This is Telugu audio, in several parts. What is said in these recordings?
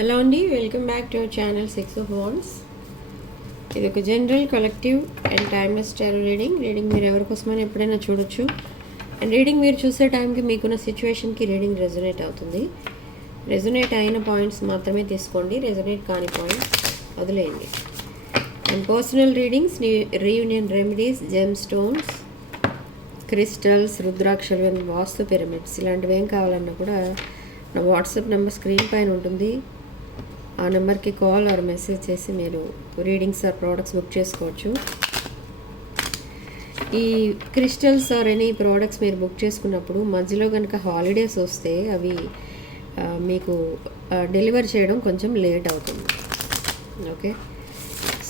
హలో అండి, welcome back to our channel 6 of Wands. ఇది ఒక general collective and timeless tarot reading మీరు ఎవరి కోసమైనా ఎప్పుడైనా చూడొచ్చు. అండ్ రీడింగ్ మీరు చూసే టైంకి మీకున్న సిచ్యువేషన్కి రీడింగ్ రెజొనేట్ అవుతుంది. రెజొనేట్ అయిన పాయింట్స్ మాత్రమే తీసుకోండి, రెజొనేట్ కాని పాయింట్స్ వదిలేయండి. And personal readings, reunion remedies, gem stones, crystals, రుద్రాక్షలు అండ్ వాస్తు పిరమిడ్స్ ఇలాంటివి ఏం కావాలన్నా కూడా నా వాట్సాప్ నెంబర్ స్క్రీన్ పైన ఉంటుంది. ఆ నెంబర్కి కాల్ ఆర్ మెసేజ్ చేసి మీరు రీడింగ్స్ ఆర్ ప్రోడక్ట్స్ బుక్ చేసుకోవచ్చు. ఈ క్రిస్టల్స్ ఆర్ ఎనీ ప్రోడక్ట్స్ మీరు బుక్ చేసుకున్నప్పుడు మధ్యలో కనుక హాలిడేస్ వస్తే అవి మీకు డెలివర్ చేయడం కొంచెం లేట్ అవుతుంది. ఓకే,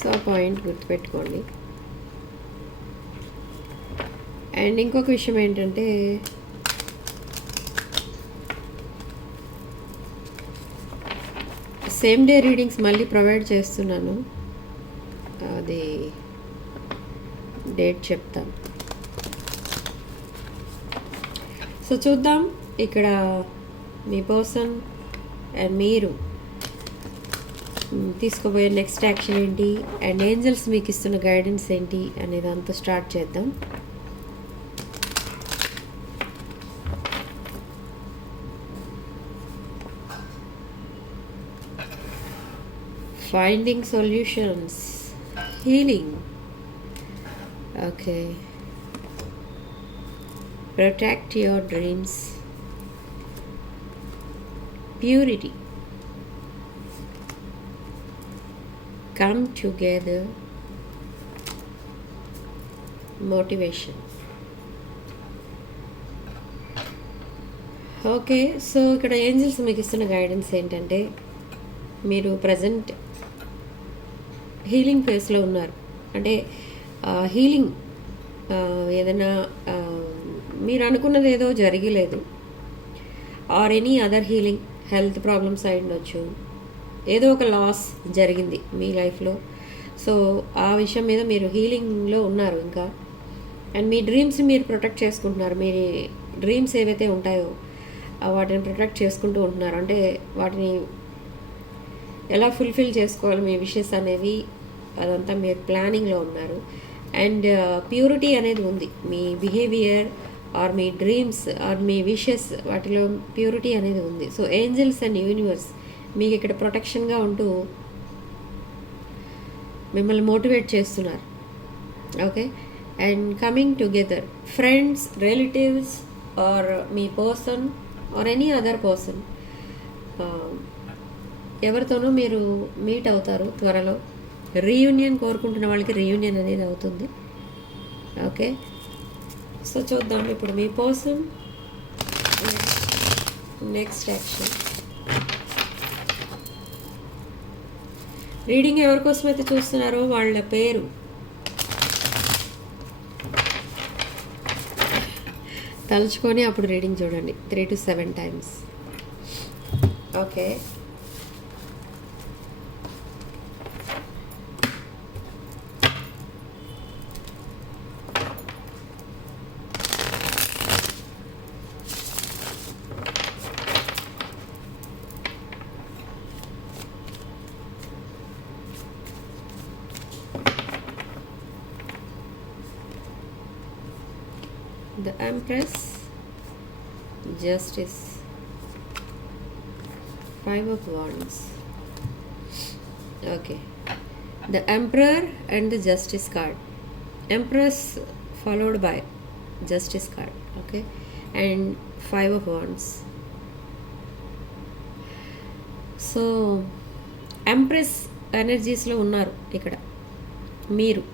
సో ఆ పాయింట్ గుర్తుపెట్టుకోండి. అండ్ ఇంకొక విషయం ఏంటంటే సేమ్ డే రీడింగ్స్ మళ్ళీ ప్రొవైడ్ చేస్తున్నాను, అది డేట్ చెప్తాను. సో చూద్దాం ఇక్కడ మీ పర్సన్ అండ్ మీరు తీసుకోబోయే నెక్స్ట్ యాక్షన్ ఏంటి అండ్ ఏంజల్స్ మీకు ఇస్తున్న గైడెన్స్ ఏంటి అనేది అంతా స్టార్ట్ చేద్దాం. Finding solutions, healing, okay, protect your dreams, purity, come together, motivation. Okay, so ఇక్కడ ఏంజల్స్ మీకు ఇస్తున్న గైడెన్స్ ఏంటంటే మీరు ప్రజెంట్ హీలింగ్ ఫేస్లో ఉన్నారు. అంటే హీలింగ్ ఏదైనా మీరు అనుకున్నది ఏదో జరగలేదు, are any other healing, health problems అయి ఉండొచ్చు, ఏదో ఒక లాస్ జరిగింది మీ లైఫ్లో. సో ఆ విషయం మీద మీరు హీలింగ్లో ఉన్నారు ఇంకా. అండ్ మీ డ్రీమ్స్ మీరు ప్రొటెక్ట్ చేసుకుంటున్నారు. మీ డ్రీమ్స్ ఏవైతే ఉంటాయో వాటిని ప్రొటెక్ట్ చేసుకుంటూ ఉంటున్నారు. అంటే వాటిని ఎలా ఫుల్ఫిల్ చేసుకోవాలి మీ విషెస్ అనేవి అదంతా మీరు ప్లానింగ్లో ఉన్నారు. అండ్ ప్యూరిటీ అనేది ఉంది మీ బిహేవియర్ ఆర్ మీ డ్రీమ్స్ ఆర్ మీ విషెస్, వాటిలో ప్యూరిటీ అనేది ఉంది. సో ఏంజల్స్ అండ్ యూనివర్స్ మీకు ఇక్కడ ప్రొటెక్షన్గా ఉంటూ మిమ్మల్ని మోటివేట్ చేస్తున్నారు. Okay, and coming together, friends, relatives or మీ person or any other person ఎవరితోనూ మీరు మీట్ అవుతారు త్వరలో. రీయూనియన్ కోరుకుంటున్న వాళ్ళకి రీయూనియన్ అనేది అవుతుంది. ఓకే, సో చూద్దాం ఇప్పుడు మీ పర్సన్ నెక్స్ట్ యాక్షన్. రీడింగ్ ఎవరి కోసం అయితే చూస్తున్నారో వాళ్ళ పేరు తలుచుకొని అప్పుడు రీడింగ్ చూడండి 3 to 7 times. Okay, the Empress, Justice, 5 of Wands. Okay, the Emperor and the Justice card. Empress followed by Justice card. Okay, and 5 of Wands. So empress ఎనర్జీస్లో ఉన్నారు ఇక్కడ మీరు.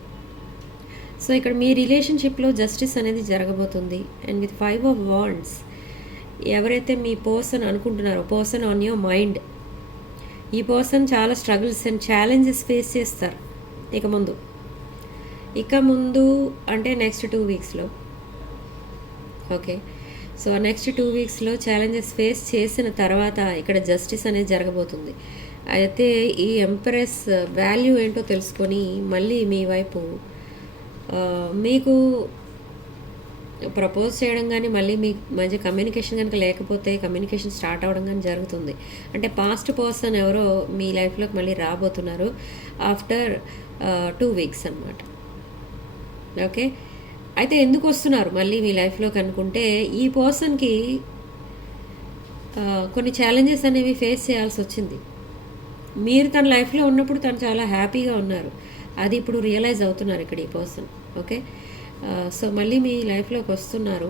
సో ఇక్కడ మీ రిలేషన్షిప్లో జస్టిస్ అనేది జరగబోతుంది. అండ్ విత్ 5 of Wands ఎవరైతే మీ పర్సన్ అనుకుంటున్నారో, పర్సన్ ఆన్ యువర్ మైండ్, ఈ పర్సన్ చాలా స్ట్రగుల్స్ అండ్ ఛాలెంజెస్ ఫేస్ చేస్తారు ఇక ముందు అంటే నెక్స్ట్ 2 weeksలో. ఓకే, సో నెక్స్ట్ 2 weeksలో ఛాలెంజెస్ ఫేస్ చేసిన తర్వాత ఇక్కడ జస్టిస్ అనేది జరగబోతుంది. అయితే ఈ ఎంప్రెస్ వాల్యూ ఏంటో తెలుసుకొని మళ్ళీ మీ వైపు మీకు ప్రపోజ్ చేయడం కానీ మళ్ళీ మీ మధ్య కమ్యూనికేషన్ కనుక లేకపోతే కమ్యూనికేషన్ స్టార్ట్ అవ్వడం కానీ జరుగుతుంది. అంటే పాస్ట్ పర్సన్ ఎవరో మీ లైఫ్లోకి మళ్ళీ రాబోతున్నారు ఆఫ్టర్ 2 వీక్స్ అనమాట. ఓకే, అయితే ఎందుకు వస్తున్నారు మళ్ళీ మీ లైఫ్లోకి అనుకుంటే, ఈ పర్సన్కి కొన్ని ఛాలెంజెస్ అనేవి ఫేస్ చేయాల్సి వచ్చింది. మీరు తన లైఫ్లో ఉన్నప్పుడు తను చాలా హ్యాపీగా ఉన్నారు, అది ఇప్పుడు రియలైజ్ అవుతున్నారు ఇక్కడ ఈ పర్సన్. ఓకే, సో మళ్ళీ మీ లైఫ్లోకి వస్తున్నారు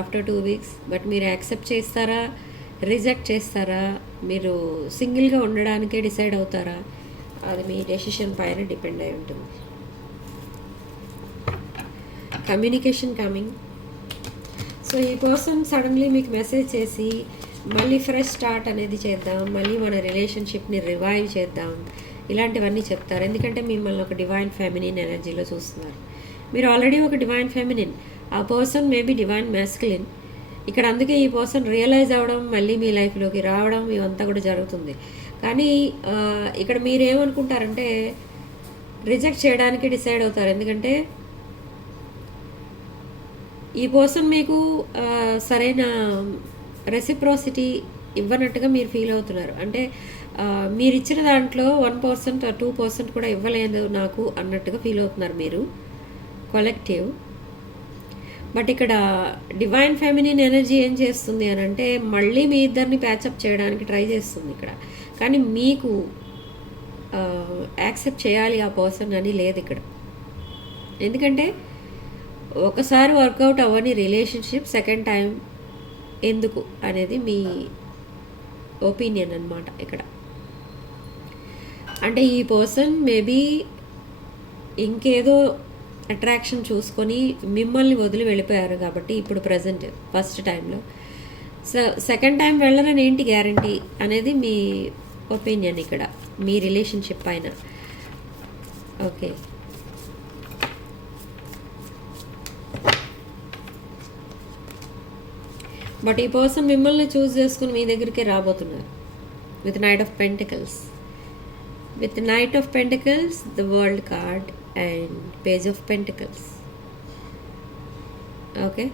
ఆఫ్టర్ 2 వీక్స్. బట్ మీరు యాక్సెప్ట్ చేస్తారా, రిజెక్ట్ చేస్తారా, మీరు సింగిల్గా ఉండడానికే డిసైడ్ అవుతారా, అది మీ డెసిషన్ పైన డిపెండ్ అయి ఉంటుంది. Communication coming. సో ఈ పర్సన్ సడన్లీ మీకు మెసేజ్ చేసి మళ్ళీ ఫ్రెష్ స్టార్ట్ అనేది చేద్దాం, మళ్ళీ మన రిలేషన్షిప్ని రివైవ్ చేద్దాం, ఇలాంటివన్నీ చెప్తారు. ఎందుకంటే మిమ్మల్ని ఒక డివైన్ ఫెమినిన్ ఎనర్జీలో చూస్తున్నారు. మీరు ఆల్రెడీ ఒక డివైన్ ఫెమినిన్, ఆ పర్సన్ మేబీ డివైన్ మ్యాస్కులిన్. ఇక్కడ అందుకే ఈ పర్సన్ రియలైజ్ అవ్వడం, మళ్ళీ మీ లైఫ్లోకి రావడం, ఇవంతా కూడా జరుగుతుంది. కానీ ఇక్కడ మీరేమనుకుంటారంటే రిజెక్ట్ చేయడానికి డిసైడ్ అవుతారు. ఎందుకంటే ఈ పర్సన్ మీకు సరైన రెసిప్రోసిటీ ఇవ్వనట్టుగా మీరు ఫీల్ అవుతున్నారు. అంటే మీరు ఇచ్చిన దాంట్లో 1% 2% కూడా ఇవ్వలేదు నాకు అన్నట్టుగా ఫీల్ అవుతున్నారు మీరు, కలెక్టివ్. బట్ ఇక్కడ డివైన్ ఫెమినిన్ ఎనర్జీ ఏం చేస్తుంది అని అంటే మళ్ళీ మీ ఇద్దరిని ప్యాచప్ చేయడానికి ట్రై చేస్తుంది ఇక్కడ. కానీ మీకు యాక్సెప్ట్ చేయాలి ఆ పర్సన్ అని లేదు ఇక్కడ. ఎందుకంటే ఒకసారి వర్కౌట్ అవ్వని రిలేషన్షిప్ సెకండ్ టైం ఎందుకు అనేది మీ ఒపీనియన్ అన్నమాట ఇక్కడ. అంటే ఈ పర్సన్ మేబీ ఇంకేదో అట్రాక్షన్ చూసుకొని మిమ్మల్ని వదిలి వెళ్ళిపోయారు కాబట్టి ఇప్పుడు ప్రజెంట్ ఫస్ట్ టైంలో. సెకండ్ టైం వెళ్ళరని ఏంటి గ్యారంటీ అనేది మీ ఒపీనియన్ ఇక్కడ మీ రిలేషన్షిప్ పైన. ఓకే, బట్ ఈ పర్సన్ మిమ్మల్ని చూస్ చేసుకుని మీ దగ్గరికి రాబోతున్నారు with knight of pentacles. With knight of pentacles, the world card and page of pentacles. Okay,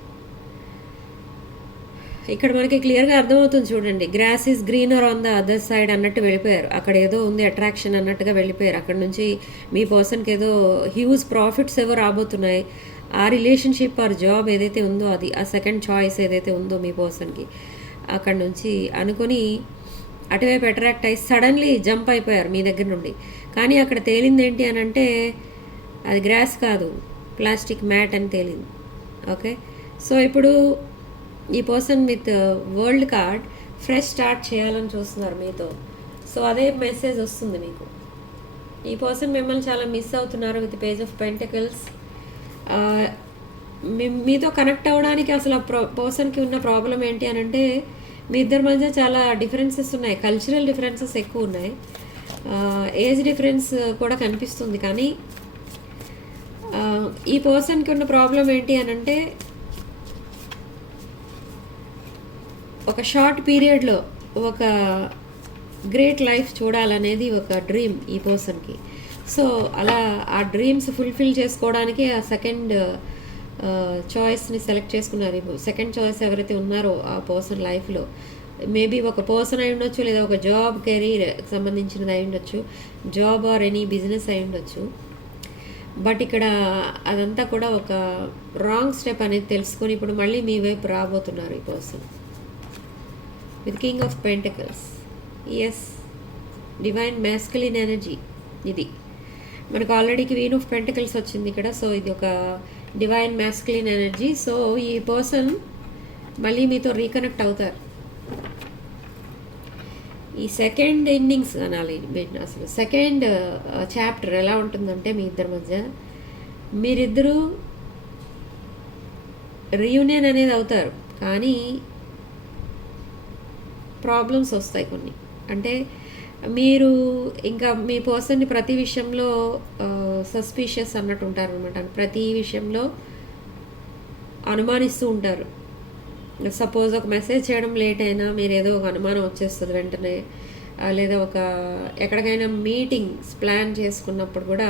ఇక్కడ మనకి క్లియర్గా అర్థమవుతుంది చూడండి. Grass is greener on the other side అన్నట్టు వెళ్ళిపోయారు. అక్కడ ఏదో ఉంది అట్రాక్షన్ అన్నట్టుగా వెళ్ళిపోయారు. అక్కడ నుంచి మీ పర్సన్కి ఏదో హ్యూజ్ ప్రాఫిట్స్ ఏవో రాబోతున్నాయి. ఆ రిలేషన్షిప్ ఆర్ జాబ్ ఏదైతే ఉందో అది, ఆ సెకండ్ చాయిస్ ఏదైతే ఉందో మీ పర్సన్కి, అక్కడ నుంచి అనుకొని అటువైపు అట్రాక్ట్ అయ్యి సడన్లీ జంప్ అయిపోయారు మీ దగ్గర నుండి. కానీ అక్కడ తేలింది ఏంటి అని అంటే అది గ్రాస్ కాదు, ప్లాస్టిక్ మ్యాట్ అని తేలింది. ఓకే, సో ఇప్పుడు ఈ person with world card fresh start చేయాలని చూస్తున్నారు మీతో. సో అదే మెసేజ్ వస్తుంది మీకు. ఈ పర్సన్ మిమ్మల్ని చాలా మిస్ అవుతున్నారు విత్ పేజ్ ఆఫ్ పెంటికల్స్. మీతో కనెక్ట్ అవ్వడానికి అసలు ఆ పర్సన్కి ఉన్న ప్రాబ్లం ఏంటి అని అంటే మీ ఇద్దరి మధ్య చాలా డిఫరెన్సెస్ ఉన్నాయి. కల్చరల్ డిఫరెన్సెస్ ఎక్కువ ఉన్నాయి, ఏజ్ డిఫరెన్స్ కూడా కనిపిస్తుంది. కానీ ఈ పర్సన్కి ఉన్న ప్రాబ్లం ఏంటి అని అంటే ఒక షార్ట్ పీరియడ్లో ఒక గ్రేట్ లైఫ్ చూడాలనేది ఒక డ్రీమ్ ఈ పర్సన్కి. సో అలా ఆ డ్రీమ్స్ ఫుల్ఫిల్ చేసుకోవడానికి ఆ సెకండ్ చాయిస్ని సెలెక్ట్ చేసుకున్నారు. సెకండ్ చాయిస్ ఎవరైతే ఉన్నారో ఆ పర్సన్ లైఫ్లో మేబీ ఒక పర్సన్ అయి ఉండొచ్చు, లేదా ఒక జాబ్ కెరీర్ సంబంధించినది అయి ఉండొచ్చు, జాబ్ ఆర్ ఎనీ బిజినెస్ అయి ఉండొచ్చు. బట్ ఇక్కడ అదంతా కూడా ఒక రాంగ్ స్టెప్ అనేది తెలుసుకొని ఇప్పుడు మళ్ళీ మీ వైపు రాబోతున్నారు ఈ person with king of pentacles. Yes, divine masculine energy ఇది. మనకు ఆల్రెడీ క్వీన్ ఆఫ్ పెంటికల్స్ వచ్చింది ఇక్కడ. సో ఇది ఒక డివైన్ మ్యాస్కులిన్ ఎనర్జీ. సో ఈ పర్సన్ మళ్ళీ మీతో రీకనెక్ట్ అవుతారు. ఈ సెకండ్ ఇన్నింగ్స్ అనాలి, అసలు సెకండ్ చాప్టర్ ఎలా ఉంటుందంటే మీ ఇద్దరి మధ్య మీరిద్దరూ రీయూనియన్ అనేది అవుతారు. కానీ ప్రాబ్లమ్స్ వస్తాయి కొన్ని. అంటే మీరు ఇంకా మీ పర్సన్ని ప్రతి విషయంలో సస్పీషియస్ అన్నట్టు ఉంటారు అనమాట. ప్రతి విషయంలో అనుమానిస్తూ ఉంటారు. సపోజ్ ఒక మెసేజ్ చేయడం లేట్ అయినా మీరు ఏదో ఒక అనుమానం వచ్చేస్తుంది వెంటనే. లేదా ఒక ఎక్కడికైనా మీటింగ్స్ ప్లాన్ చేసుకున్నప్పుడు కూడా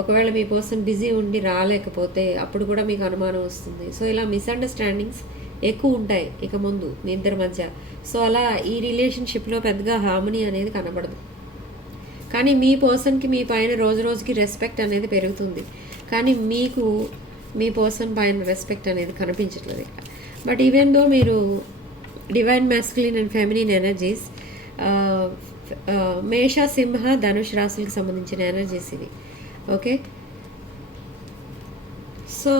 ఒకవేళ మీ పర్సన్ బిజీ ఉండి రాలేకపోతే అప్పుడు కూడా మీకు అనుమానం వస్తుంది. సో ఇలా మిస్అండర్స్టాండింగ్స్ ఎక్కువ ఉంటాయి ఇక ముందు మీ ఇద్దరి మధ్య. సో అలా ఈ రిలేషన్షిప్లో పెద్దగా హార్మనీ అనేది కనబడదు. కానీ మీ పర్సన్కి మీ పైన రోజు రోజుకి రెస్పెక్ట్ అనేది పెరుగుతుంది, కానీ మీకు మీ పర్సన్ పైన రెస్పెక్ట్ అనేది కనిపించట్లేదు ఇక్కడ. బట్ ఈవెన్ దో మీరు divine masculine and feminine energies, మేష, సింహ, ధనుష్ రాశులకు సంబంధించిన ఎనర్జీస్ ఇవి. ఓకే, సో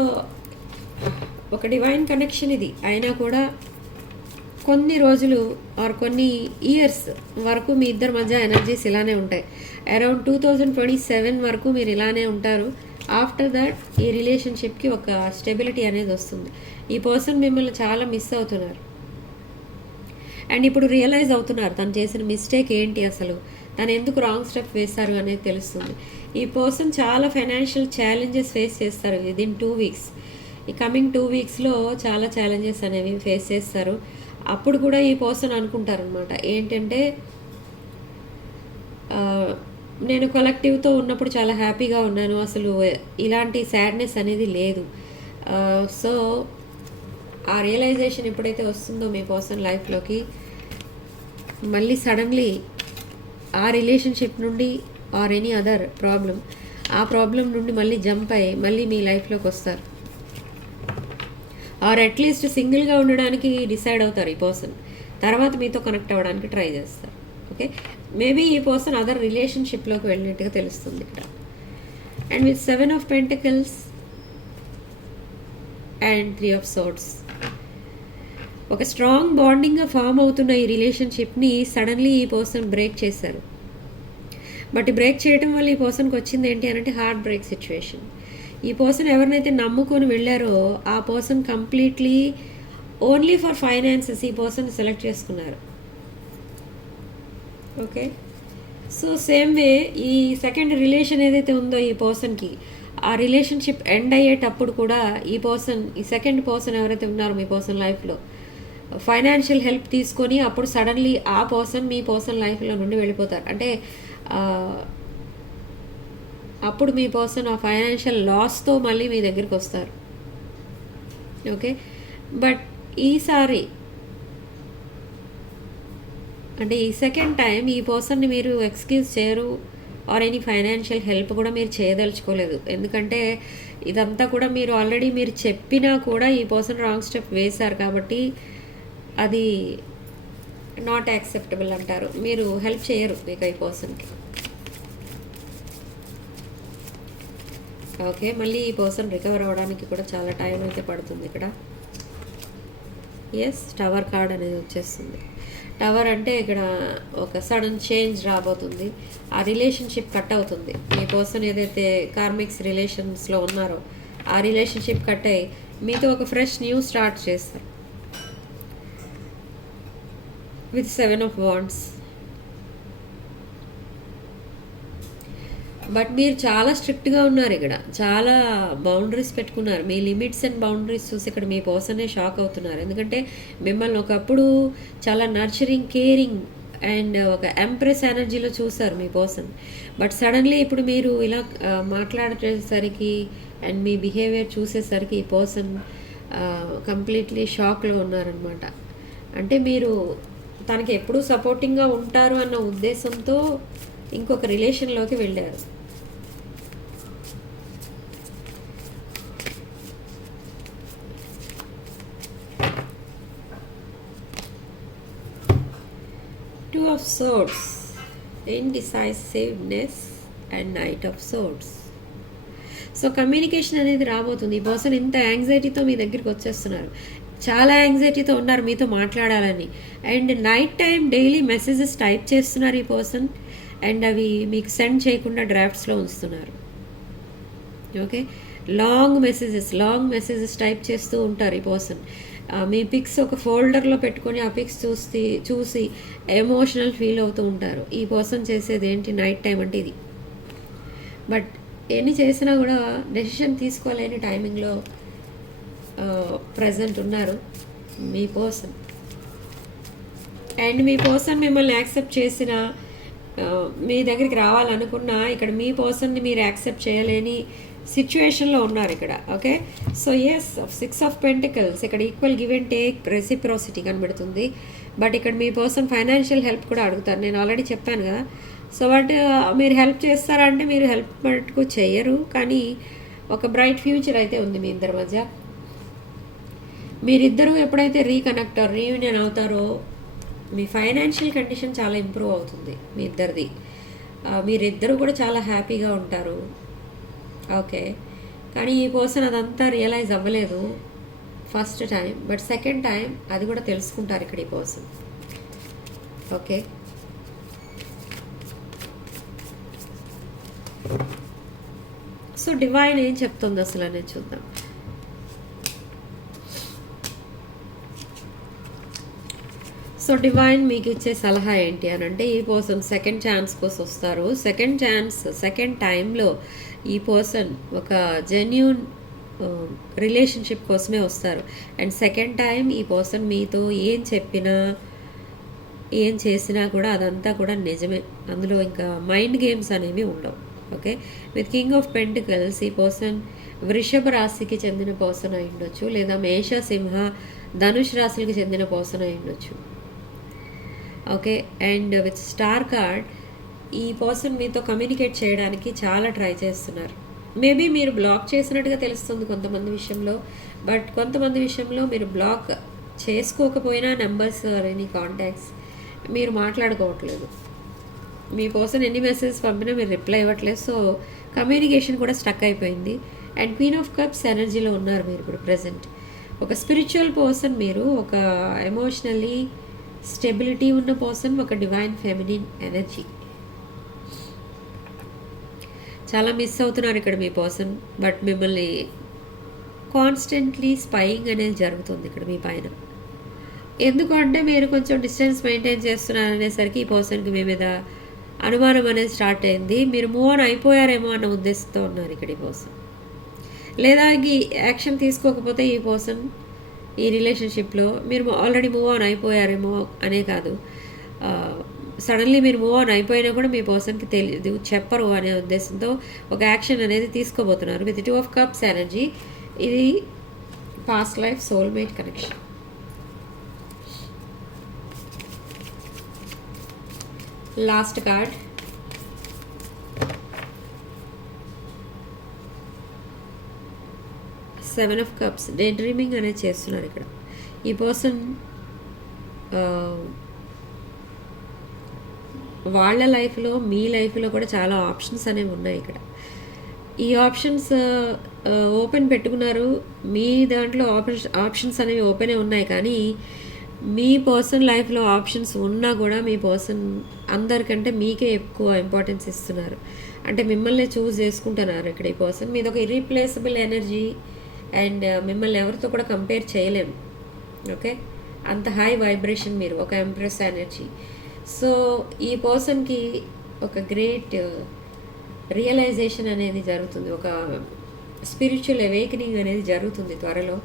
ఒక డివైన్ కనెక్షన్ ఇది అయినా కూడా కొన్ని రోజులు ఆర్ కొన్ని ఇయర్స్ వరకు మీ ఇద్దరి మధ్య ఎనర్జీస్ ఇలానే ఉంటాయి. అరౌండ్ 2027 వరకు మీరు ఇలానే ఉంటారు. ఆఫ్టర్ దట్ ఈ రిలేషన్షిప్కి ఒక స్టెబిలిటీ అనేది వస్తుంది. ఈ పర్సన్ మిమ్మల్ని చాలా మిస్ అవుతున్నారు అండ్ ఇప్పుడు రియలైజ్ అవుతున్నారు తను చేసిన మిస్టేక్ ఏంటి, అసలు తను ఎందుకు రాంగ్ స్టెప్ వేస్తారు అనేది తెలుస్తుంది. ఈ పర్సన్ చాలా ఫైనాన్షియల్ ఛాలెంజెస్ ఫేస్ చేస్తారు విదిన్ 2 వీక్స్. ఈ కమింగ్ 2 వీక్స్లో చాలా ఛాలెంజెస్ అనేవి ఫేస్ చేస్తారు. అప్పుడు కూడా ఈ పర్సన్ అనుకుంటారనమాట ఏంటంటే, నేను కలెక్టివ్తో ఉన్నప్పుడు చాలా హ్యాపీగా ఉన్నాను, అసలు ఇలాంటి సాడ్నెస్ అనేది లేదు. సో ఆ రియలైజేషన్ ఎప్పుడైతే వస్తుందో మీ పర్సన్ లైఫ్లోకి, మళ్ళీ సడన్లీ ఆ రిలేషన్షిప్ నుండి ఆర్ ఎనీ అదర్ ప్రాబ్లం, ఆ ప్రాబ్లం నుండి మళ్ళీ జంప్ అయ్యి మళ్ళీ మీ లైఫ్లోకి వస్తారు. ఆర్ అట్లీస్ట్ సింగిల్గా ఉండడానికి డిసైడ్ అవుతారు ఈ పర్సన్. తర్వాత మీతో కనెక్ట్ అవ్వడానికి ట్రై చేస్తారు. ఓకే, మేబీ ఈ పర్సన్ అదర్ రిలేషన్షిప్లోకి వెళ్ళినట్టుగా తెలుస్తుంది ఇక్కడ. And with 7 of pentacles and 3 of swords, ఒక స్ట్రాంగ్ బాండింగ్గా ఫామ్ అవుతున్న ఈ రిలేషన్షిప్ని సడన్లీ ఈ పర్సన్ బ్రేక్ చేశారు. బట్ బ్రేక్ చేయడం వల్ల ఈ పర్సన్కి వచ్చింది ఏంటి అంటే హార్ట్ బ్రేక్ సిచ్యువేషన్. ఈ పర్సన్ ఎవరినైతే నమ్ముకొని వెళ్ళారో ఆ person completely only for finances ఈ పర్సన్ సెలెక్ట్ చేసుకున్నారు. ఓకే, సో సేమ్ వే ఈ సెకండ్ రిలేషన్ ఏదైతే ఉందో ఈ పర్సన్కి, ఆ రిలేషన్షిప్ ఎండ్ అయ్యేటప్పుడు కూడా ఈ సెకండ్ పర్సన్ ఎవరైతే ఉన్నారో మీ పర్సన్ లైఫ్లో ఫైనాన్షియల్ హెల్ప్ తీసుకొని అప్పుడు సడన్లీ ఆ పర్సన్ మీ పర్సన్ లైఫ్లో నుండి వెళ్ళిపోతారు. అంటే అప్పుడు మీ పర్సన్ ఆ ఫైనాన్షియల్ లాస్తో మళ్ళీ మీ దగ్గరికి వస్తారు. ఓకే, బట్ ఈసారి అంటే ఈ సెకండ్ టైం ఈ పర్సన్ని మీరు ఎక్స్క్యూజ్ చేయరు ఆర్ ఎనీ ఫైనాన్షియల్ హెల్ప్ కూడా మీరు చేయదలుచుకోలేదు. ఎందుకంటే ఇదంతా కూడా మీరు ఆల్రెడీ మీరు చెప్పినా కూడా ఈ పర్సన్ రాంగ్ స్టెప్ వేశారు కాబట్టి అది నాట్ యాక్సెప్టబుల్ అంటారు. మీరు హెల్ప్ చేయరు ఇక ఈ పర్సన్కి. ఓకే, మళ్ళీ ఈ పర్సన్ రికవర్ అవ్వడానికి కూడా చాలా టైం అయితే పడుతుంది ఇక్కడ. ఎస్, టవర్ కార్డ్ అనేది వచ్చేస్తుంది. టవర్ అంటే ఇక్కడ ఒక సడన్ చేంజ్ రాబోతుంది. ఆ రిలేషన్షిప్ కట్ అవుతుంది. మీ పర్సన్ ఏదైతే కార్మిక్స్ రిలేషన్స్లో ఉన్నారో ఆ రిలేషన్షిప్ కట్ అయ్యి మీతో ఒక ఫ్రెష్ న్యూ స్టార్ట్ చేస్తారు విత్ 7 ఆఫ్ వాండ్స్. బట్ మీరు చాలా స్ట్రిక్ట్గా ఉన్నారు ఇక్కడ, చాలా బౌండరీస్ పెట్టుకున్నారు. మీ లిమిట్స్ అండ్ బౌండరీస్ చూసి ఇక్కడ మీ పర్సనే షాక్ అవుతున్నారు. ఎందుకంటే మిమ్మల్ని ఒకప్పుడు చాలా నర్చరింగ్, కేరింగ్ అండ్ ఒక ఎంప్రెస్ ఎనర్జీలో చూసారు మీ పర్సన్. బట్ సడన్లీ ఇప్పుడు మీరు ఇలా మాట్లాడేసరికి అండ్ మీ బిహేవియర్ చూసేసరికి ఈ పర్సన్ కంప్లీట్లీ షాక్లో ఉన్నారనమాట. అంటే మీరు తనకి ఎప్పుడూ సపోర్టింగ్గా ఉంటారు అన్న ఉద్దేశంతో ఇంకొక రిలేషన్లోకి వెళ్ళారు. Two of Swords, indecisiveness and Knight of Swords. So communication అనేది రాబోతుంది. ఈ పర్సన్ ఇంత యాంగ్జైటీతో మీ దగ్గరికి వచ్చేస్తున్నారు, చాలా యాంగ్జైటీతో ఉన్నారు మీతో మాట్లాడాలని. And night time daily messages type చేస్తున్నారు ఈ పర్సన్ అండ్ అవి మీకు సెండ్ చేయకుండా డ్రాఫ్ట్స్లో ఉంచుతున్నారు. ఓకే, లాంగ్ మెసేజెస్ టైప్ చేస్తూ ఉంటారు ఈ పర్సన్. మీ పిక్స్ ఒక ఫోల్డర్లో పెట్టుకొని ఆ పిక్స్ చూసి ఎమోషనల్ ఫీల్ అవుతూ ఉంటారు. ఈ పర్సన్ చేసేది ఏంటి నైట్ టైం అంటే ఇది. బట్ ఎన్ని చేసినా కూడా డెసిషన్ తీసుకోలేని టైమింగ్లో ప్రజెంట్ ఉన్నారు మీ పర్సన్. అండ్ మీ పర్సన్ మిమ్మల్ని యాక్సెప్ట్ చేసిన మీ దగ్గరికి రావాలనుకున్నా ఇక్కడ మీ పర్సన్ని మీరు యాక్సెప్ట్ చేయలేని సిచ్యువేషన్లో ఉన్నారు ఇక్కడ. ఓకే, సో ఎస్ 6 ఆఫ్ పెంటికల్స్ ఇక్కడ equal give and take reciprocity కనబడుతుంది. బట్ ఇక్కడ మీ పర్సన్ ఫైనాన్షియల్ హెల్ప్ కూడా అడుగుతారు, నేను ఆల్రెడీ చెప్పాను కదా. సో బట్ మీరు హెల్ప్ చేస్తారా అంటే మీరు హెల్ప్ మటుకు చేయరు, కానీ ఒక బ్రైట్ ఫ్యూచర్ అయితే ఉంది మీ ఇద్దరి మధ్య. మీరిద్దరూ ఎప్పుడైతే రీకనెక్ట్ రీయూనియన్ అవుతారో మీ ఫైనాన్షియల్ కండిషన్ చాలా ఇంప్రూవ్ అవుతుంది మీ ఇద్దరిది. మీరిద్దరూ కూడా చాలా హ్యాపీగా ఉంటారు. ఓకే, కానీ ఈ పర్సన్ అదంతా రియలైజ్ అవ్వలేదు first time, but second time అది కూడా తెలుసుకుంటారు ఇక్కడ ఈ పర్సన్. ఓకే, సో డివైన్ ఏం చెప్తుంది అసలు అనేది చూద్దాం. సో డివైన్ మీకు ఇచ్చే సలహా ఏంటి అని అంటే, ఈ పర్సన్ సెకండ్ ఛాన్స్ కోసం వస్తారు. సెకండ్ టైంలో ఈ పర్సన్ ఒక జెన్యూన్ రిలేషన్షిప్ కోసమే వస్తారు. అండ్ సెకండ్ టైం ఈ పర్సన్ మీతో ఏం చెప్పినా ఏం చేసినా కూడా అదంతా కూడా నిజమే, అందులో ఇంకా మైండ్ గేమ్స్ అనేవి ఉండవు. Okay, with king of pentacles ఈ పర్సన్ వృషభ రాశికి చెందిన పర్సన్ అయి ఉండొచ్చు, లేదా మేష, సింహ, ధనుష్ రాశులకి చెందిన పర్సన్ అయి ఉండొచ్చు. Okay, and with star card ఈ పర్సన్ మీతో కమ్యూనికేట్ చేయడానికి చాలా ట్రై చేస్తున్నారు. మేబీ మీరు బ్లాక్ చేసినట్టుగా తెలుస్తుంది కొంతమంది విషయంలో, బట్ కొంతమంది విషయంలో మీరు బ్లాక్ చేసుకోకపోయినా నెంబర్స్ ఎనీ కాంటాక్ట్స్ మీరు మాట్లాడుకోవట్లేదు. మీ పర్సన్ ఎన్ని మెసేజెస్ పంపినా మీరు రిప్లై ఇవ్వట్లేదు. సో కమ్యూనికేషన్ కూడా స్టక్ అయిపోయింది. అండ్ క్వీన్ ఆఫ్ కప్స్ ఎనర్జీలో ఉన్నారు మీరు ఇప్పుడు ప్రజెంట్. ఒక స్పిరిచువల్ పర్సన్ మీరు, ఒక ఎమోషనల్లీ స్టెబిలిటీ ఉన్న పర్సన్, ఒక డివైన్ ఫెమినిన్ ఎనర్జీ. చాలా మిస్ అవుతున్నారు ఇక్కడ మీ పర్సన్, బట్ మిమ్మల్ని కాన్స్టెంట్లీ స్పైయింగ్ అనేది జరుగుతుంది ఇక్కడ మీ పైన. ఎందుకంటే మీరు కొంచెం డిస్టెన్స్ మెయింటైన్ చేస్తున్నారు అనేసరికి ఈ పర్సన్కి మీ మీద అనుమానం అనేది స్టార్ట్ అయింది. మీరు మూవ్ ఆన్ అయిపోయారేమో అన్న ఉద్దేశంతో ఉన్నారు ఇక్కడ ఈ పర్సన్. లేదా ఈ యాక్షన్ తీసుకోకపోతే ఈ పర్సన్ ఈ రిలేషన్షిప్లో మీరు ఆల్రెడీ మూవ్ ఆన్ అయిపోయారేమో అనే కాదు, సడన్లీ మీరు మూవ్ ఆన్ అయిపోయినా కూడా మీ పర్సన్కి తెలియదు, చెప్పరు అనే ఉద్దేశంతో ఒక యాక్షన్ అనేది తీసుకోబోతున్నారు. విత్ 2 ఆఫ్ కప్స్ ఎనర్జీ ఇది past life soulmate connection. Last card seven of cups. Day dreaming అనేది చేస్తున్నారు ఇక్కడ ఈ పర్సన్. వాళ్ళ లైఫ్లో మీ లైఫ్లో కూడా చాలా ఆప్షన్స్ అనేవి ఉన్నాయి ఇక్కడ. ఈ ఆప్షన్స్ ఓపెన్ పెట్టుకున్నారు, మీ దాంట్లో ఆప్షన్స్ అనేవి ఓపెనే ఉన్నాయి, కానీ మీ పర్సన్ లైఫ్లో ఆప్షన్స్ ఉన్నా కూడా మీ పర్సన్ అందరికంటే మీకే ఎక్కువ ఇంపార్టెన్స్ ఇస్తున్నారు. అంటే మిమ్మల్ని చూస్ చేసుకుంటున్నారు ఇక్కడ ఈ పర్సన్. మీది ఒక ఇర్రీప్లేసబుల్ ఎనర్జీ అండ్ మిమ్మల్ని ఎవరితో కూడా కంపేర్ చేయలేము. ఓకే, అంత హై వైబ్రేషన్ మీరు, ఒక ఎంప్రెస్ ఎనర్జీ. సో ఈ పర్సన్కి ఒక గ్రేట్ రియలైజేషన్ అనేది జరుగుతుంది, ఒక స్పిరిచువల్ అవేకనింగ్ అనేది జరుగుతుంది త్వరలో.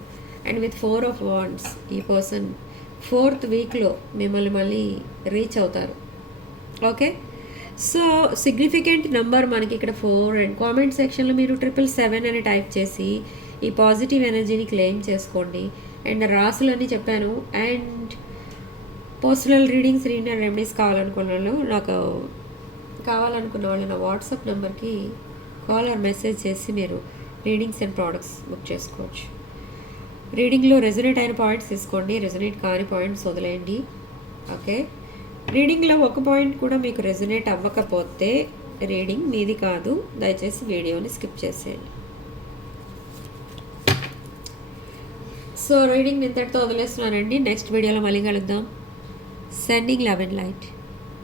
అండ్ విత్ 4 ఆఫ్ వాండ్స్ ఈ పర్సన్ 4th వీక్లో మిమ్మల్ని మళ్ళీ రీచ్ అవుతారు. ఓకే, సో సిగ్నిఫికెంట్ నెంబర్ మనకి ఇక్కడ 4. అండ్ కామెంట్ సెక్షన్లో మీరు 777 అని టైప్ చేసి ఈ పాజిటివ్ ఎనర్జీని క్లెయిమ్ చేసుకోండి. అండ్ రాసులని చెప్పాను. And personal readings, reader remedies కావాలనుకున్న వాళ్ళు నా వాట్సాప్ నెంబర్కి కాల్ ఆర్ మెసేజ్ చేసి మీరు రీడింగ్స్ అండ్ ప్రోడక్ట్స్ బుక్ చేసుకోవచ్చు. రీడింగ్లో రెజొనేట్ అయిన పాయింట్స్ తీసుకోండి, రెజొనేట్ కాని పాయింట్స్ వదిలేయండి. ఓకే, రీడింగ్లో ఒక పాయింట్ కూడా మీకు రెజొనేట్ అవ్వకపోతే రీడింగ్ మీది కాదు, దయచేసి వీడియోని స్కిప్ చేసేయండి. సో రీడింగ్ ఇంతటితో వదిలేస్తున్నానండి. నెక్స్ట్ వీడియోలో మళ్ళీ కలుద్దాం. Sending love and light.